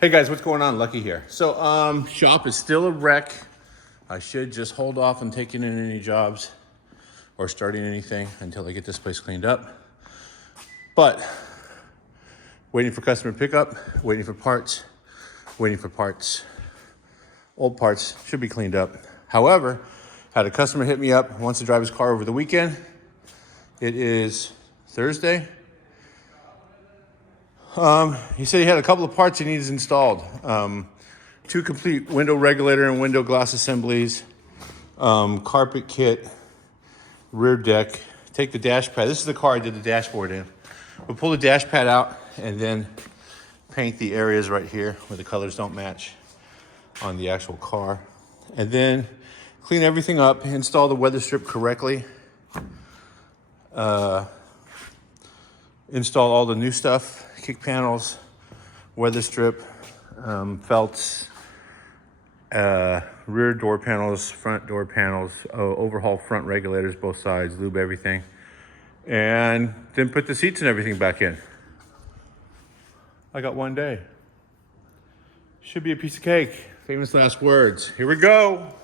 Hey guys, what's going on? Lucky here. So, shop is still a wreck. I should just hold off on taking in any jobs or starting anything until I get this place cleaned up. But waiting for customer pickup, waiting for parts, waiting for parts. Old parts should be cleaned up. However, had a customer hit me up, wants to drive his car over the weekend. It is Thursday. He said he had a couple of parts he needs installed. Two complete window regulator and window glass assemblies, carpet kit, rear deck. Take the dash pad. This is the car I did the dashboard in. We'll pull the dash pad out and then paint the areas right here where the colors don't match on the actual car. And then clean everything up, install the weather strip correctly. Install all the new stuff, kick panels, weather strip, felts, rear door panels, front door panels, overhaul front regulators, both sides, lube everything, and then put the seats and everything back in. I got one day. Should be a piece of cake. Famous last words. Here we go.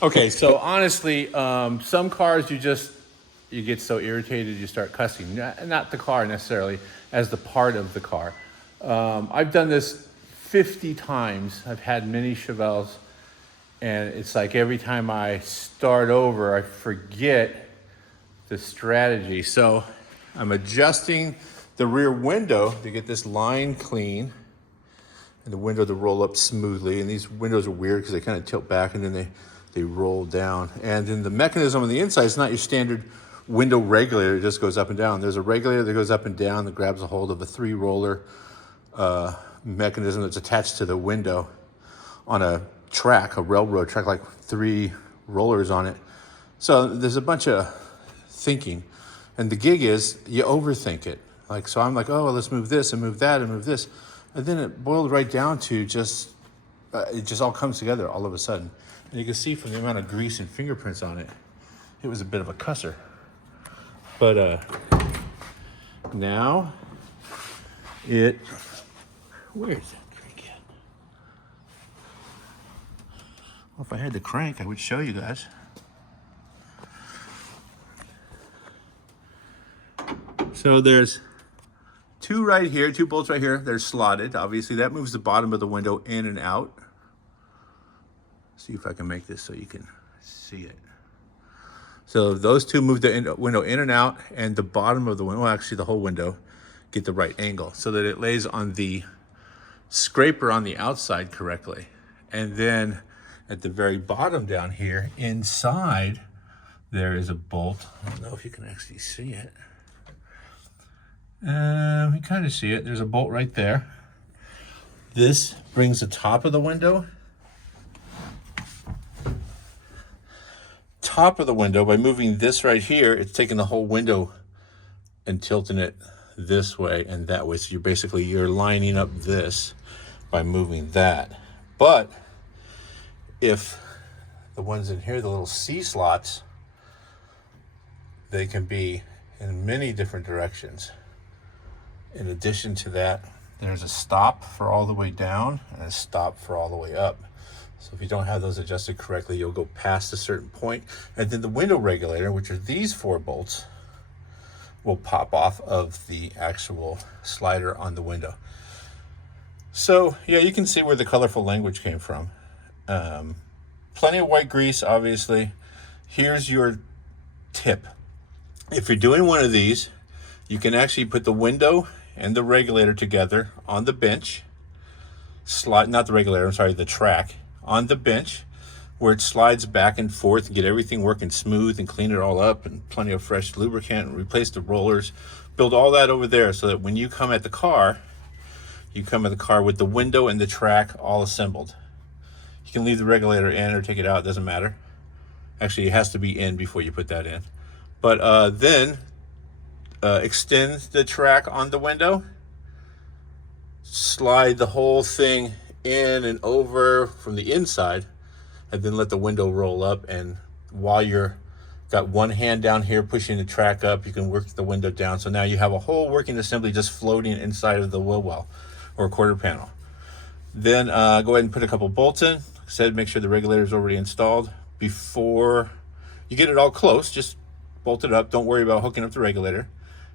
Okay, so honestly, some cars you get so irritated you start cussing. Not the car necessarily, as the part of the car. I've done this 50 times. I've had many Chevelles, and it's like every time I start over, I forget the strategy. So I'm adjusting the rear window to get this line clean and the window to roll up smoothly. And these windows are weird because they kind of tilt back and then they roll down. And then the mechanism on the inside is not your standard window regulator. It just goes up and down. There's a regulator that goes up and down that grabs a hold of a 3-roller mechanism that's attached to the window on a track, a railroad track, like 3 rollers on it. So there's a bunch of thinking. And the gig is you overthink it. Like, so I'm like, oh, well, let's move this and move that and move this. And then it boiled right down to just, it just all comes together all of a sudden. And you can see from the amount of grease and fingerprints on it, it was a bit of a cusser. But now it, where is that crank at? Well, if I had the crank, I would show you guys. So there's 2 right here, 2 bolts right here. They're slotted. Obviously, that moves the bottom of the window in and out. See if I can make this so you can see it. So those 2 move the window in and out, and the bottom of the window, well, actually the whole window, get the right angle so that it lays on the scraper on the outside correctly. And then at the very bottom down here, inside, there is a bolt. I don't know if you can actually see it. We kind of see it. There's a bolt right there. This brings the top of the window. Top of the window, by moving this right here, it's taking the whole window and tilting it this way and that way. So you're lining up this by moving that. But if the ones in here, the little C slots, they can be in many different directions. In addition to that, there's a stop for all the way down and a stop for all the way up. So if you don't have those adjusted correctly, you'll go past a certain point. And then the window regulator, which are these 4 bolts, will pop off of the actual slider on the window. So yeah, you can see where the colorful language came from. Plenty of white grease, obviously. Here's your tip. If you're doing one of these, you can actually put the window and the regulator together on the bench. Not the regulator, I'm sorry, the track on the bench where it slides back and forth and get everything working smooth and clean it all up and plenty of fresh lubricant and replace the rollers. Build all that over there so that when you come at the car, you come at the car with the window and the track all assembled. You can leave the regulator in or take it out, it doesn't matter. Actually, it has to be in before you put that in. But then extend the track on the window, slide the whole thing in and over from the inside, and then let the window roll up. And while you're got one hand down here pushing the track up, you can work the window down. So now you have a whole working assembly just floating inside of the wheel well or quarter panel. Then go ahead and put a couple bolts in. Like I said, make sure the regulator is already installed. Before you get it all close, just bolt it up. Don't worry about hooking up the regulator.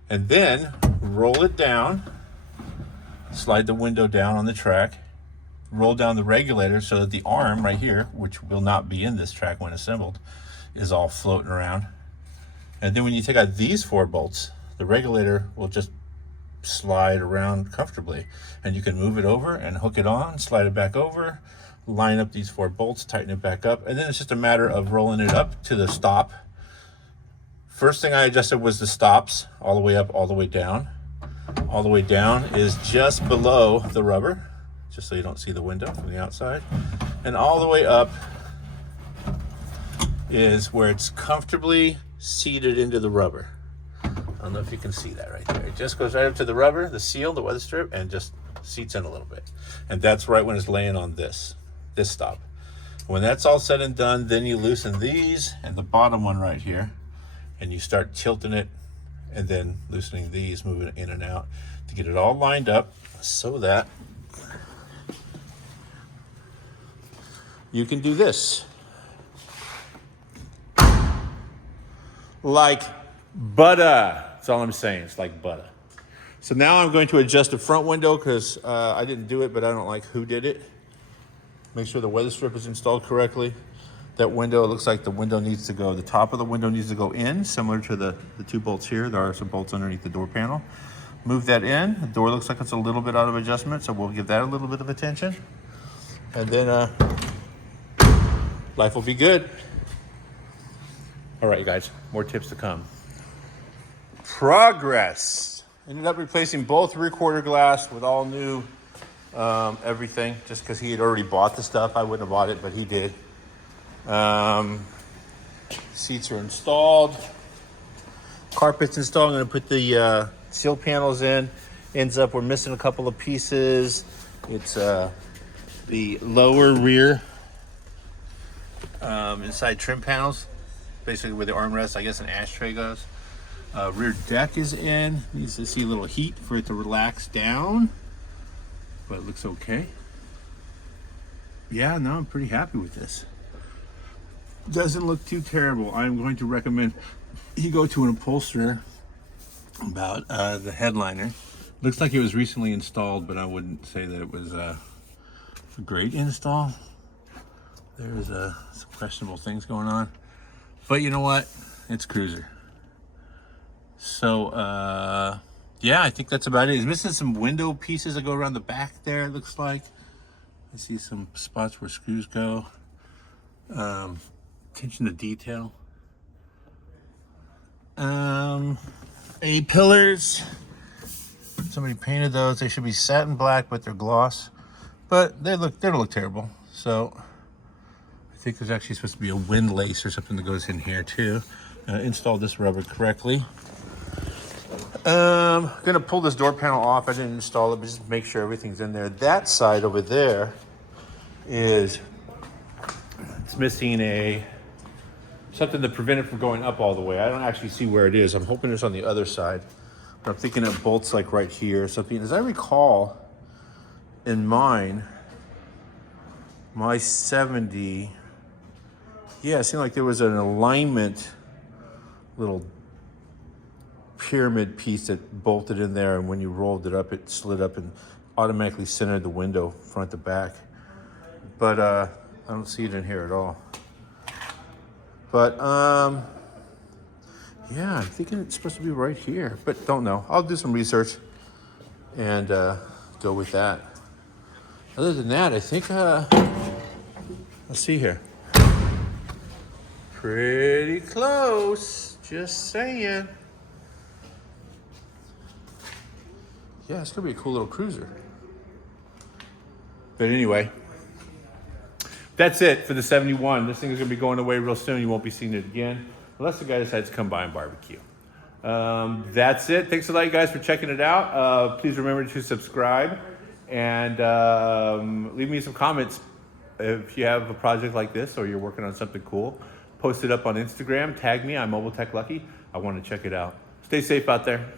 And then roll it down, slide the window down on the track, roll down the regulator so that the arm right here, which will not be in this track when assembled, is all floating around. And then when you take out these 4 bolts, the regulator will just slide around comfortably. And you can move it over and hook it on, slide it back over, line up these 4 bolts, tighten it back up, and then it's just a matter of rolling it up to the stop. First thing I adjusted was the stops, all the way up, all the way down. All the way down is just below the rubber, just so you don't see the window from the outside. And all the way up is where it's comfortably seated into the rubber. I don't know if you can see that right there. It just goes right up to the rubber, the seal, the weather strip, and just seats in a little bit. And that's right when it's laying on this stop. When that's all said and done, then you loosen these and the bottom one right here, and you start tilting it and then loosening these, moving it in and out to get it all lined up so that you can do this. like butter. That's all I'm saying. It's like butter. So now I'm going to adjust the front window because I didn't do it, but I don't like who did it. Make sure the weather strip is installed correctly. That window, it looks like the window needs to go, the top of the window needs to go in, similar to the 2 bolts here. There are some bolts underneath the door panel. Move that in. The door looks like it's a little bit out of adjustment, so we'll give that a little bit of attention. And then life will be good. All right, you guys, more tips to come. Progress. Ended up replacing both rear quarter glass with all new everything, just because he had already bought the stuff. I wouldn't have bought it, but he did. Seats are installed. Carpet's installed. I'm going to put the seal panels in. Ends up we're missing a couple of pieces. It's the lower rear inside trim panels, basically where the armrest, I guess an ashtray goes. Rear deck is in. Needs to see a little heat for it to relax down, but it looks okay. Yeah, no, I'm pretty happy with this. Doesn't look too terrible. I'm going to recommend you go to an upholsterer about the headliner. Looks like it was recently installed, but I wouldn't say that it was a great install. There's some questionable things going on, but you know what? It's cruiser. So yeah, I think that's about it. It's missing some window pieces that go around the back there, it looks like. I see some spots where screws go. Attention to detail. A-pillars. Somebody painted those. They should be satin black, but they're gloss. But they don't look terrible. So I think there's actually supposed to be a wind lace or something that goes in here too. Installed this rubber correctly. Gonna pull this door panel off. I didn't install it, but just make sure everything's in there. That side over there it's missing something to prevent it from going up all the way. I don't actually see where it is. I'm hoping it's on the other side, but I'm thinking it bolts like right here or something. As I recall, in mine, my 70, yeah, it seemed like there was an alignment little pyramid piece that bolted in there, and when you rolled it up, it slid up and automatically centered the window front to back. But I don't see it in here at all. But yeah, I'm thinking it's supposed to be right here, but don't know. I'll do some research and go with that. Other than that, I think let's see here. Pretty close, just saying. Yeah, it's gonna be a cool little cruiser. But anyway, that's it for the 71. This thing is gonna be going away real soon. You won't be seeing it again, unless the guy decides to come by and barbecue. That's it. Thanks a lot, you guys, for checking it out. Please remember to subscribe and leave me some comments if you have a project like this or you're working on something cool. Post it up on Instagram. Tag me. I'm Mobile Tech Lucky. I want to check it out. Stay safe out there.